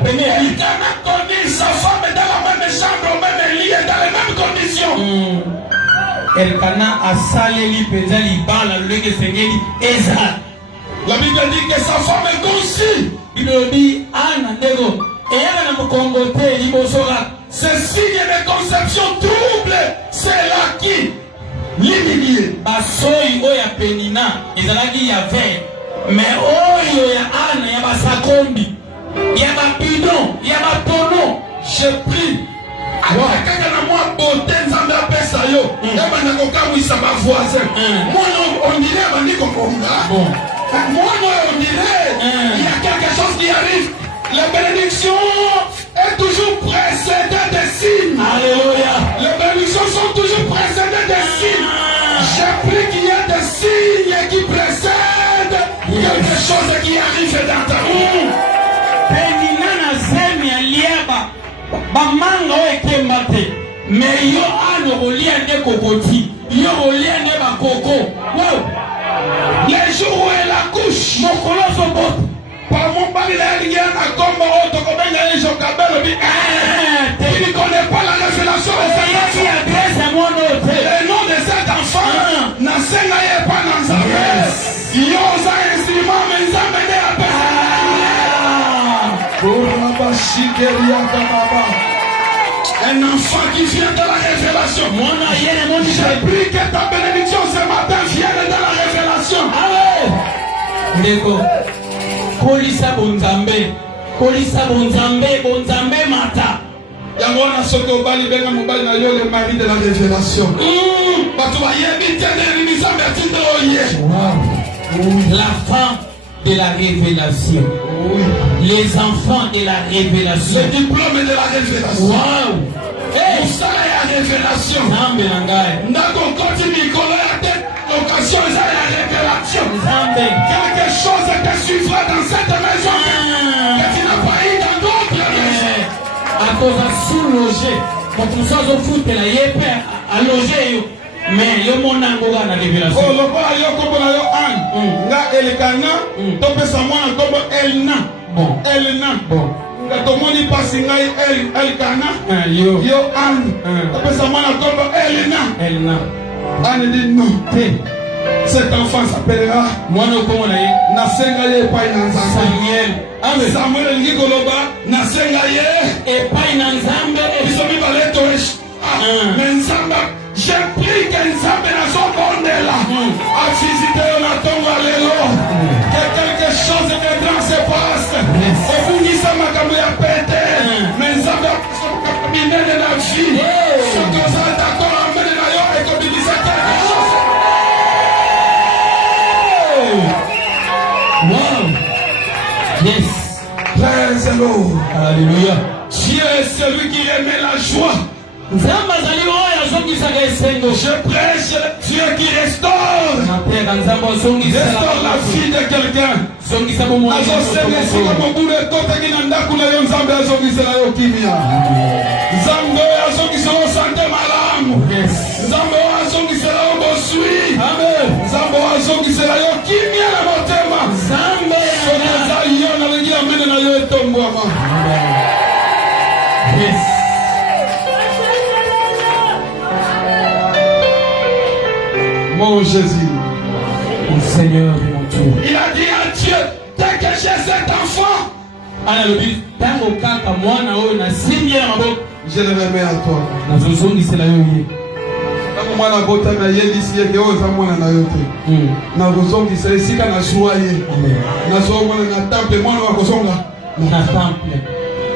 premier lit. Quelqu'un a connu sa femme dans la même chambre, au même lit et dans les mêmes conditions. Elkana a saleli pezali bala leke sengeli eza. La Bible dit que sa femme est conçue. Bilobi ana ndego eyana na mukongote libosora. Ce signe de conception trouble, c'est là qui l'humilié. Basoi oya penina ezalaki ya ver. Mais oyo ya ana ya basakombi ya bapidon ya batono je prie akaka na mwa beauté nzambe apesa yo ebanda kokamwisa bavoisin mwana ondire abandi kokonga mwana ondire il y a quelque chose qui arrive. La bénédiction est toujours précédée des signes. Alléluia. Les bénédictions sont toujours précédées des signes. Je prie qu'il y ait des signes qui précèdent quelque chose qui arrive dans ta vie. Penina zemi aliaba bamanga ekembate mais yo ano kolia nde kokoti yo kolia nde bakoko wow. Les jours où elle accouche mokolo sobot par mon mari là il y a un combo auto comme il y a un jocabel il ne connaît pas la révélation de cette enfant. Le nom de cet enfant n'enseigne pas dans sa vie. Il y a un instrument mais ça me dit à un enfant qui vient de la révélation. Je prie que ta bénédiction ce matin vienne de la révélation. Ndeko kolisa bonzambe mata. Yango na soto bali benga mobali na yo le mari de la révélation. La femme de la révélation. Les enfants de la révélation. Le diplôme de la révélation. Wow. Hey, ça la révélation. L'occasion est la révélation. Quelque chose te suivra dans cette maison que tu n'as pas eu dans d'autres maisons. À cause de sous-loger. Quand tu sors au foot, tu as à loger. Mais yo mona ngoga na révélation. Oh lokola yo kombo na yo an. Nga Elkana to pesa mwana kombo Elna. Bon. Elna. Bon. Nga to moni pasi ngai Elkana. Yo an. To pesa mwana kombo Elna. Anne dit non. Cet enfant s'appellera mwana kombo na ye nasenga ye epai na Nzambe. Samuel. Amen. Samuel ngi koloba nasenga ye epai na Nzambe. Biso mibale toresh. Mais Nzambe je prie que Nzambe na zobondela afizite yo na tonga lelo que quelque chose de grand se passe obungisa makambo ya pete mais Nzambe minene na vie soki ozala d'accord amene na yo ekobimisa quelque chose. Wow. Yes. Praise the Lord. Alléluia. Dieu est celui qui remet la joie. Je prêche Dieu qui restaure. Restaure la vie de quelqu'un. Azosengesiga mobulu ekotaki na ndako na yo Nzambe azongisela yo kimia. Nzambe azongisela yo sante malamu. Nzambe azongisela yo bosui. Nzambe azongisela yo kimia na motema. Nzambe soza yo na wengi amene na yo etombwama. Mon Jésus, le Seigneur est mon Dieu. Il a dit à Dieu, dès que j'ai cet enfant, je le remets à toi.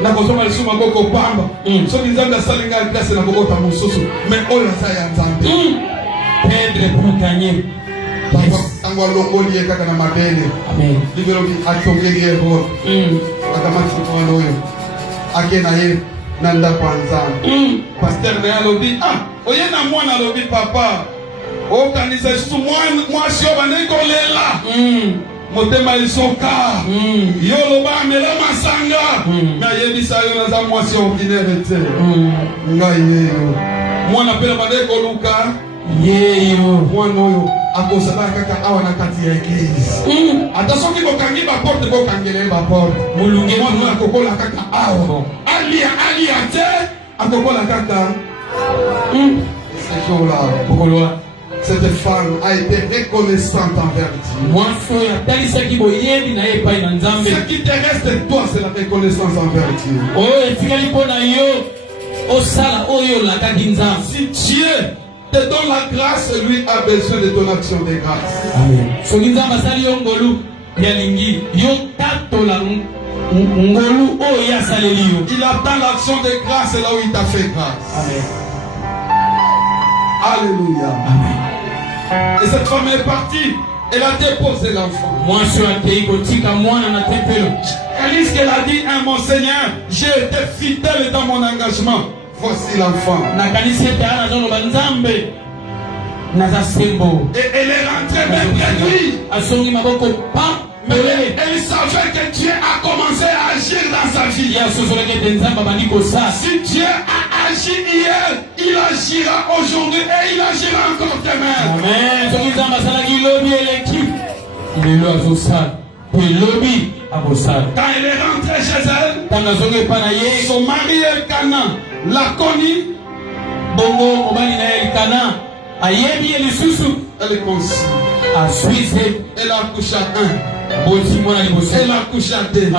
nakosoma lisumu maboko pamba soki Nzambe asalinga grâce na kobota mosusu mais oyo asa ya Nzambe Pedre pour gagner. Tango alongoli ye kaka na mabele libelobi atongeli ye bo akamati mwana oyo ake na ye na ndako ya Nzambe pasteur na ye alobi oye na mwana alobi papa okanisa lisusu mwasi oyo bandeki kolela motema isoka yo loba amela masanga nayebisa yo naza mwasi ordinaire te ngai yeyo mwana mpe na bandeki koluka yeyo mwana oyo akosala kaka awa na kati ya eglise ata soki bokangi baporte bokangela ye baporte molunge mwana oyo akokola kaka awa alia te akokola kaka ce jour-là pokoloa. Cette femme a été reconnaissante envers Dieu. Ce qui te reste, toi, c'est la reconnaissance envers Dieu. Si Dieu te donne la grâce, lui a besoin de ton action de grâce. Il attend l'action de grâce là où il t'a fait grâce. Alléluia. Amen. Et cette femme est partie. Elle a déposé l'enfant. Alice qu'elle a dit à mon Seigneur, j'ai été fidèle dans mon engagement. Voici l'enfant. Et elle est rentrée même près de lui. Mais elle savait que Dieu a commencé à agir dans sa vie. Si Dieu a agi hier, il agira aujourd'hui et il agira encore demain. Amen. Quand elle est rentrée chez elle, son mari Elkana l'a connue. Elle est conçue. Elle accouche à 1. Elle accouche à 2. Elle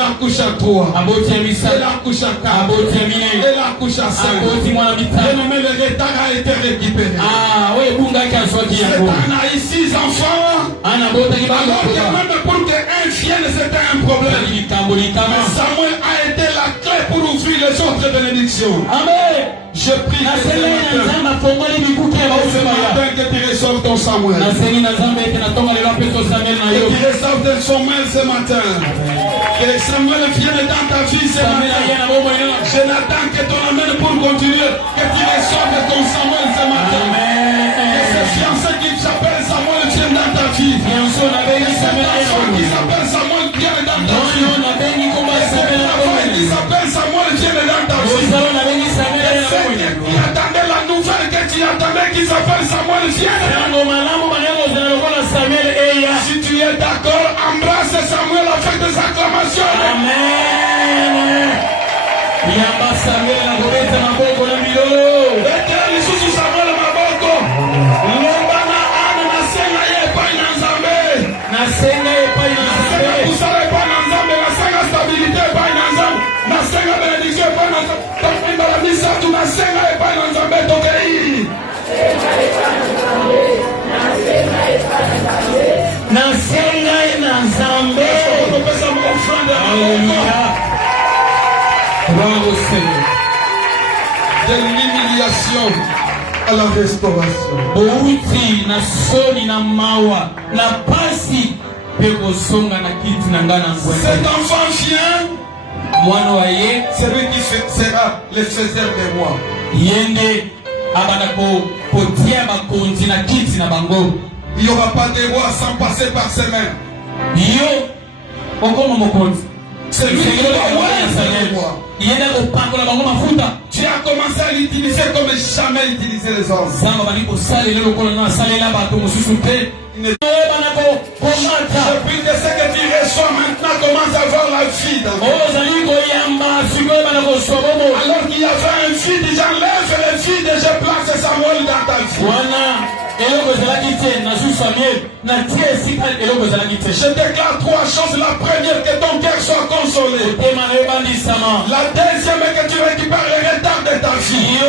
accouche à 3. Elle accouche à 4. Elle accouche à 5. Le retard a été récupéré. Cette année a eu 6 enfants. Alors que même pour qu'un vienne, c'était un problème. Mais Samuel a été la clé pour ouvrir les autres bénédictions. Amen. Je prie que ce matin que tu reçoives ton Samuel. Que tu reçoives ton Samuel ce matin. Que Samuel vienne dans ta vie ce matin. Je n'attends que ton amen pour continuer. Que tu reçoives ton Samuel ce matin. Que ce fiancé qui s'appelle Samuel vienne dans ta vie. Que cet enfant qui s'appelle Samuel vienne dans ta vie. Que cet enfant qui s'appelle Samuel vienne dans ta vie. Tu attendais la nouvelle que tu attendais qui s'appelle Samuel vienne. Si tu es d'accord, embrasse Samuel avec des acclamations. Amen. De l'humiliation à la restauration. Cet enfant vient, celui qui sera le faiseur de moi. Il n'y aura pas de roi sans passer par ses mains. Yo, okoma mokonzi. C'est lui qui doit être le roi. Yenda kopangola bango mafuta. Tu as commencé à l'utiliser comme jamais utilisé les hommes. Zamba bali kosalela lokola na salela bato mosusu te. Depuis de ce que tu reçois maintenant, commence à voir la vie dans toi. Alors qu'il y avait un vide, j'enlève le vide et je place Samuel dans ta vie. Je déclare trois choses. La première, que ton cœur soit consolé. La deuxième, que tu récupères le retard de ta vie.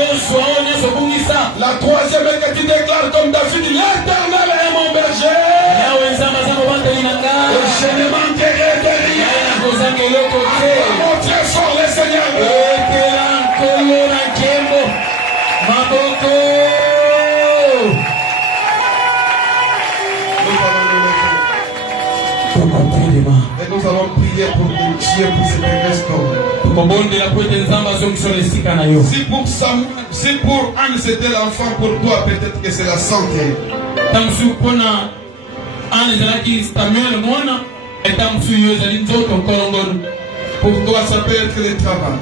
La troisième, que tu déclares comme David, l'Éternel est mon berger. Je ne manquerai de rien. Montrez fort le Seigneur. Et nous allons prier pour que Dieu puisse te restaurer. Si pour Anne c'était l'enfant, pour toi peut-être que c'est la santé. Pour toi, ça peut être le travail.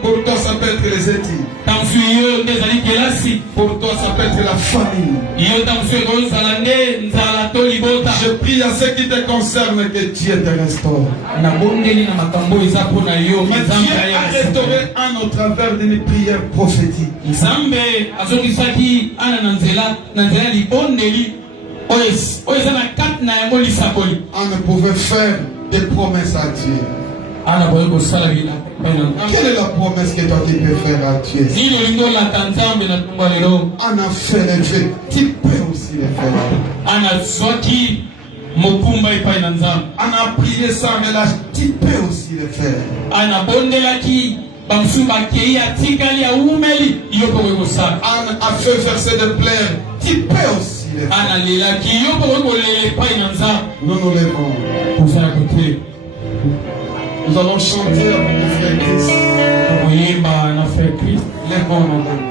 Pour toi, ça peut être les études. Pour toi, ça peut être la famille. Je prie à ceux qui te concernent que Dieu te restaure. Mais Dieu a restauré en au travers d'une prière prophétique. On pouvait faire des promesses à Dieu. Quelle est la promesse que toi tu peux faire à Dieu? On a fait les vœux, tu peux aussi les faire. On a prié sans relâche, tu peux aussi le faire. On a fait verser de plaire, tu peux aussi le faire. Nous nous levons. Nous allons chanter avec le frère Christ. Levons nos mains.